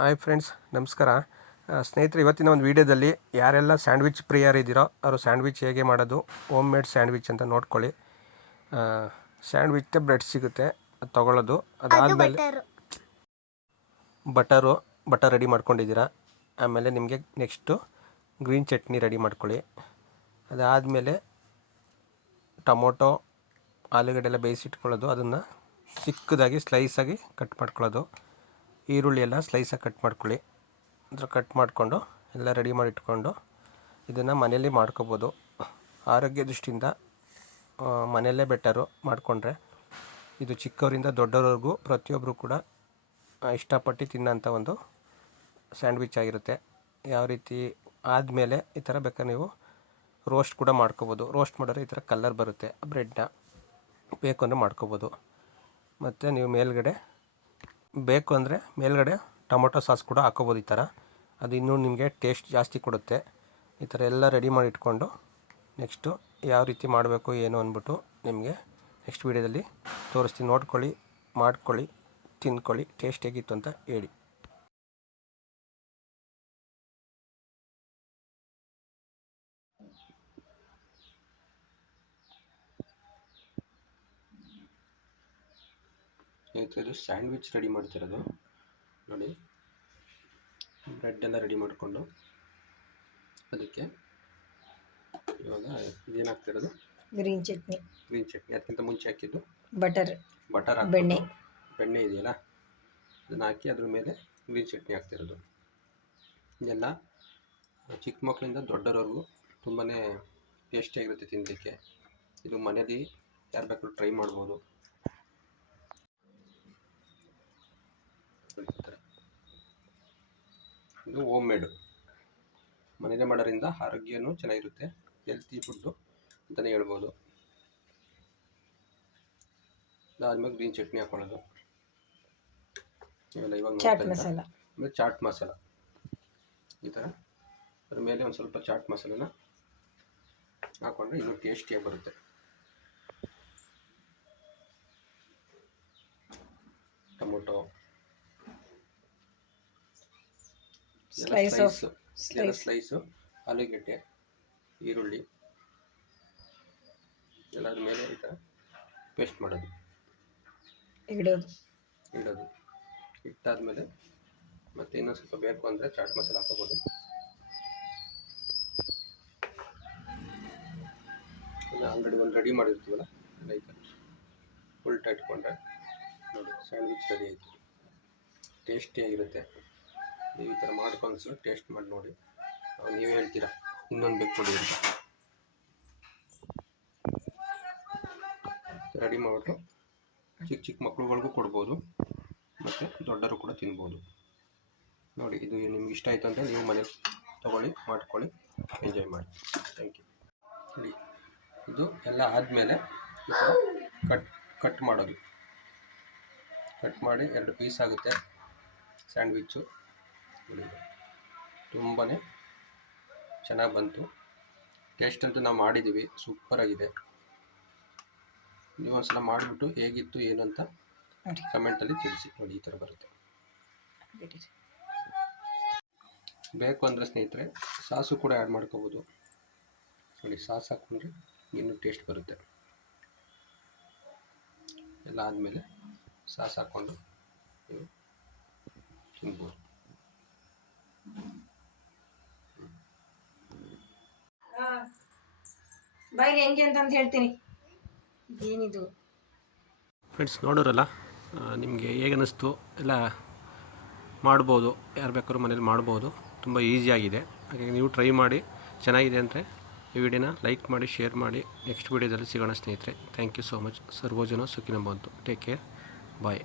Hi friends ನಮಸ್ಕಾರ. ಸ್ನೇಹಿತರೆ ಇವತ್ತಿನ ಒಂದು ವಿಡಿಯೋದಲ್ಲಿ ಯಾರೆಲ್ಲ ಸ್ಯಾಂಡ್ವಿಚ್ ಪ್ರಿಯರಿದ್ದೀರೋ ಅವರು ಸ್ಯಾಂಡ್ವಿಚ್ ಹೇಗೆ ಮಾಡೋದು ಹೋಮ್ ಮೇಡ್ ಸ್ಯಾಂಡ್ವಿಚ್ ಅಂತ ನೋಡ್ಕೊಳ್ಳಿ. ಸ್ಯಾಂಡ್ವಿಚ್ ಬ್ರೆಡ್ ಸಿಗುತ್ತೆ ಅದು ತೊಗೊಳ್ಳೋದು. ಅದಾದಮೇಲೆ ಬಟರು ಬಟರ್ ರೆಡಿ ಮಾಡ್ಕೊಂಡಿದ್ದೀರಾ. ಆಮೇಲೆ ನಿಮಗೆ ನೆಕ್ಸ್ಟು ಗ್ರೀನ್ ಚಟ್ನಿ ರೆಡಿ ಮಾಡ್ಕೊಳ್ಳಿ. ಅದಾದಮೇಲೆ ಟೊಮೊಟೊ ಆಲೂಗಡ್ಡೆ ಎಲ್ಲ ಬೇಯಿಸಿಟ್ಕೊಳ್ಳೋದು ಅದನ್ನು ಚಿಕ್ಕದಾಗಿ ಸ್ಲೈಸಾಗಿ ಕಟ್ ಮಾಡ್ಕೊಳ್ಳೋದು. ಈರುಳ್ಳಿ ಎಲ್ಲ ಸ್ಲೈಸಾಗಿ ಕಟ್ ಮಾಡ್ಕೊಳ್ಳಿ. ಅದ್ರ ಕಟ್ ಮಾಡಿಕೊಂಡು ಎಲ್ಲ ರೆಡಿ ಮಾಡಿ ಇಟ್ಕೊಂಡು ಇದನ್ನು ಮನೆಯಲ್ಲಿ ಮಾಡ್ಕೋಬೋದು. ಆರೋಗ್ಯ ದೃಷ್ಟಿಯಿಂದ ಮನೆಯಲ್ಲೇ ಬೆಟರು ಮಾಡಿಕೊಂಡ್ರೆ ಇದು ಚಿಕ್ಕವರಿಂದ ದೊಡ್ಡವರೆಗೂ ಪ್ರತಿಯೊಬ್ಬರು ಕೂಡ ಇಷ್ಟಪಟ್ಟು ತಿನ್ನೋಂಥ ಒಂದು ಸ್ಯಾಂಡ್ವಿಚ್ ಆಗಿರುತ್ತೆ. ಯಾವ ರೀತಿ ಆದಮೇಲೆ ಈ ಥರ ಬೇಕಾದ್ರೆ ನೀವು ರೋಸ್ಟ್ ಕೂಡ ಮಾಡ್ಕೋಬೋದು. ರೋಸ್ಟ್ ಮಾಡಿದ್ರೆ ಈ ಥರ ಕಲರ್ ಬರುತ್ತೆ ಬ್ರೆಡ್ನ ಬೇಕು ಅಂದರೆ ಮಾಡ್ಕೋಬೋದು. ಮತ್ತು ನೀವು ಮೇಲ್ಗಡೆ ಬೇಕು ಅಂದರೆ ಮೇಲ್ಗಡೆ ಟೊಮೊಟೊ ಸಾಸ್ ಕೂಡ ಹಾಕೋಬೋದು ಈ ಥರ. ಅದು ಇನ್ನೂ ನಿಮಗೆ ಟೇಸ್ಟ್ ಜಾಸ್ತಿ ಕೊಡುತ್ತೆ. ಈ ಥರ ಎಲ್ಲ ರೆಡಿ ಮಾಡಿ ಇಟ್ಕೊಂಡು ನೆಕ್ಸ್ಟು ಯಾವ ರೀತಿ ಮಾಡಬೇಕು, ಏನು ಅಂದ್ಬಿಟ್ಟು ನಿಮಗೆ ನೆಕ್ಸ್ಟ್ ವೀಡಿಯೋದಲ್ಲಿ ತೋರಿಸ್ತೀನಿ. ನೋಡ್ಕೊಳ್ಳಿ, ಮಾಡ್ಕೊಳ್ಳಿ, ತಿನ್ಕೊಳ್ಳಿ, ಟೇಸ್ಟ್ ಹೇಗಿತ್ತು ಅಂತ ಹೇಳಿ. ಇದು ಸ್ಯಾಂಡ್ವಿಚ್ ರೆಡಿ ಮಾಡ್ತಿರೋದು. ನೋಡಿ ಬ್ರೆಡ್ ಎಲ್ಲ ರೆಡಿ ಮಾಡಿಕೊಂಡು ಅದಕ್ಕೆ ಇವಾಗ ಇದೇನಾಗ್ತಿರೋದು? ಗ್ರೀನ್ ಚಟ್ನಿ. ಗ್ರೀನ್ ಚಟ್ನಿ. ಅದಕ್ಕಿಂತ ಮುಂಚೆ ಹಾಕಿದ್ದು? ಬಟರ್. ಬಟರ್ ಬೆಣ್ಣೆ. ಬೆಣ್ಣೆ ಇದೆಯಲ್ಲ? ಅದನ್ನು ಹಾಕಿ ಅದ್ರ ಮೇಲೆ ಗ್ರೀನ್ ಚಟ್ನಿ ಹಾಕ್ತಿರೋದು. ಇದೆಲ್ಲ ಚಿಕ್ಕ ಮಕ್ಕಳಿಂದ ದೊಡ್ಡರವರೆಗೂ ತುಂಬಾ ಟೇಸ್ಟಿಯಾಗಿರುತ್ತೆ ತಿನ್ನಲಿಕ್ಕೆ. ಇದು ಮನೇಲಿ ಯಾರು ಬೇಕಾದ್ರೂ ಟ್ರೈ ಮಾಡ್ಬೋದು. ನೋಡಿ ಇದು ಹೋಮ್ ಮೇಡು ಮನೇಲೆ ಮಾಡೋದ್ರಿಂದ ಆರೋಗ್ಯನೂ ಚೆನ್ನಾಗಿರುತ್ತೆ ಹೆಲ್ತಿ ಫುಡ್ಡು ಅಂತಲೇ ಹೇಳ್ಬೋದು. ಅದಾದ್ಮೇಲೆ ಗ್ರೀನ್ ಚಟ್ನಿ ಹಾಕೊಳ್ಳೋದು. ಇವೆಲ್ಲ ಇವಾಗ? ಆಮೇಲೆ ಚಾಟ್ ಮಸಾಲ ಈ ಥರ. ಅದ್ರ ಮೇಲೆ ಒಂದು ಸ್ವಲ್ಪ ಚಾಟ್ ಮಸಾಲನ ಹಾಕೊಂಡ್ರೆ ಇನ್ನೂ ಟೇಸ್ಟಿಯಾಗಿ ಬರುತ್ತೆ. ಸ್ಲೈಸು. ಸ್ಲೈಸು ಆಲೂಗಡ್ಡೆ ಈರುಳ್ಳಿ. ಎಲ್ಲದ್ರ ಮೇಲೆ ಈ ಥರ ಪೇಸ್ಟ್ ಮಾಡೋದು. ಇಡೋದು. ಇಡೋದು. ಇಟ್ಟಾದ್ಮೇಲೆ ಮತ್ತೆ ಇನ್ನೊಂದು ಸ್ವಲ್ಪ ಬೇಕು ಅಂದರೆ ಚಾಟ್ ಮಸಾಲ ಹಾಕೋಬೋದು. ಆಲ್ರೆಡಿ ಒಂದು ರೆಡಿ ಮಾಡಿರ್ತೀವಲ್ಲ ಥರ ಉಲ್ಟಾ ಇಟ್ಕೊಂಡ್ರೆ ನೋಡಿ ಸ್ಯಾಂಡ್ವಿಚ್ ರೆಡಿ ಆಯಿತು. ಟೇಸ್ಟಿಯಾಗಿರುತ್ತೆ ನೀವು ಈ ಥರ ಮಾಡ್ಕೊಂಡು ಟೇಸ್ಟ್ ಮಾಡಿ ನೋಡಿ. ನೀವು ಹೇಳ್ತೀರಾ? ಇನ್ನೊಂದು ಬೇಕು ಕೊಡಿ ರೆಡಿ ಮಾಡಿಬಿಟ್ಟು ಚಿಕ್ಕ ಚಿಕ್ಕ ಮಕ್ಕಳುಗಳಿಗೂ ಕೊಡ್ಬೋದು. ಮತ್ತು ದೊಡ್ಡರು ಕೂಡ ತಿನ್ಬೋದು. ನೋಡಿ, ಇದು ನಿಮ್ಗೆ ಇಷ್ಟ ಆಯಿತು ಅಂದರೆ ನೀವು ಮನೆಗೆ ತೊಗೊಳ್ಳಿ, ಮಾಡ್ಕೊಳ್ಳಿ ಎಂಜಾಯ್ ಮಾಡಿ. ಥ್ಯಾಂಕ್ ಯು ನೋಡಿ, ಇದು ಎಲ್ಲ ಆದಮೇಲೆ ಕಟ್ ಕಟ್ ಮಾಡೋದು. ಕಟ್ ಮಾಡಿ ಎರಡು ಪೀಸ್ ಆಗುತ್ತೆ ಸ್ಯಾಂಡ್ವಿಚ್ಚು ತುಂಬಾ ಚೆನ್ನಾಗಿ ಬಂತು. ಟೇಸ್ಟ್ ಅಂತೂ ನಾವು ಮಾಡಿದ್ದೀವಿ ಸೂಪರಾಗಿದೆ ನೀವು ಒಂದ್ಸಲ ಮಾಡಿಬಿಟ್ಟು ಹೇಗಿತ್ತು ಏನು ಅಂತ ಕಮೆಂಟಲ್ಲಿ ತಿಳಿಸಿ. ನೋಡಿ ಈ ಥರ ಬರುತ್ತೆ. ಬೇಕು ಅಂದರೆ ಸ್ನೇಹಿತರೆ ಸಾಸು ಕೂಡ ಆ್ಯಡ್ ಮಾಡ್ಕೋಬೋದು. ನೋಡಿ ಸಾಸ್ ಹಾಕ್ಕೊಂಡ್ರೆ ಇನ್ನೂ ಟೇಸ್ಟ್ ಬರುತ್ತೆ. ಎಲ್ಲ ಆದಮೇಲೆ ಸಾಸ್ ಹಾಕ್ಕೊಂಡು ನೀವು ತಿನ್ಬೋದು. ಬಾಯಿಗೆ ಹೆಂಗೆ ಅಂತಂದು ಹೇಳ್ತೀನಿ. ಏನಿದು? ಫ್ರೆಂಡ್ಸ್ ನೋಡೋರಲ್ಲ ನಿಮಗೆ ಹೇಗೆ ಅನ್ನಿಸ್ತು ಎಲ್ಲ ಮಾಡ್ಬೋದು, ಯಾರು ಬೇಕಾದ್ರೂ ಮನೇಲಿ ಮಾಡ್ಬೋದು. ತುಂಬ ಈಸಿಯಾಗಿದೆ ಹಾಗಾಗಿ ನೀವು ಟ್ರೈ ಮಾಡಿ, ಚೆನ್ನಾಗಿದೆ ಅಂದರೆ ಈ ವಿಡಿಯೋನ ಲೈಕ್ ಮಾಡಿ ಶೇರ್ ಮಾಡಿ. ನೆಕ್ಸ್ಟ್ ವಿಡಿಯೋದಲ್ಲಿ ಸಿಗೋಣ ಸ್ನೇಹಿತರೆ. ಥ್ಯಾಂಕ್ ಯು ಸೋ ಮಚ್ ಸರ್ವೋಜನ ಸುಖಿನ ಬಂತು ಟೇಕ್ ಕೇರ್ ಬಾಯ್